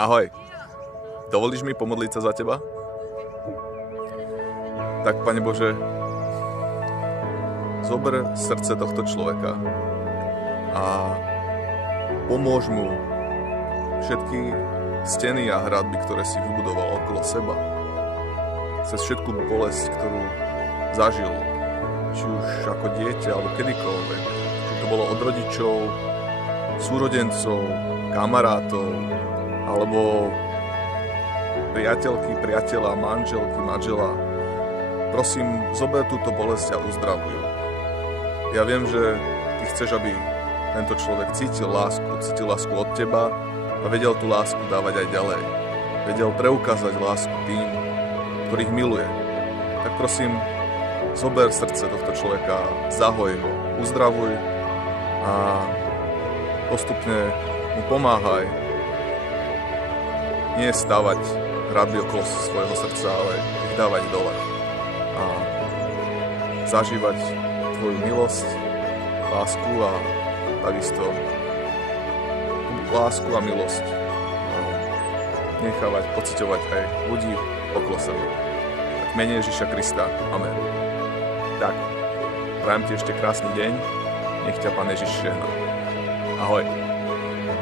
Ahoj, dovolíš mi pomodliť sa za teba? Tak, Pane Bože, zober srdce tohto človeka a pomôž mu všetky steny a hradby, ktoré si vybudoval okolo seba, cez všetku bolesť, ktorú zažil, či už ako dieťa, alebo kedykoľvek. Či to bolo od rodičov, súrodencov, kamarátov, alebo priateľky, priateľa, manželky, manžela. Prosím, zober túto bolesť a uzdravuj ju. Ja viem, že ty chceš, aby tento človek cítil lásku od teba a vedel tú lásku dávať aj ďalej. Vedel preukázať lásku tým, ktorých miluje. Tak prosím, zober srdce tohto človeka, zahoj ho, uzdravuj a postupne mu pomáhaj nie stavať hradby okolo svojho srdca, ale ich dávať dole. A zažívať tvoju milosť, lásku a takisto lásku a milosť nechávať, pociťovať aj ľudí okolo seba. Tak v mene Ježiša Krista. Amen. Tak, prajem ti ešte krásny deň. Nech ťa Pán Ježiš žehná. Ahoj.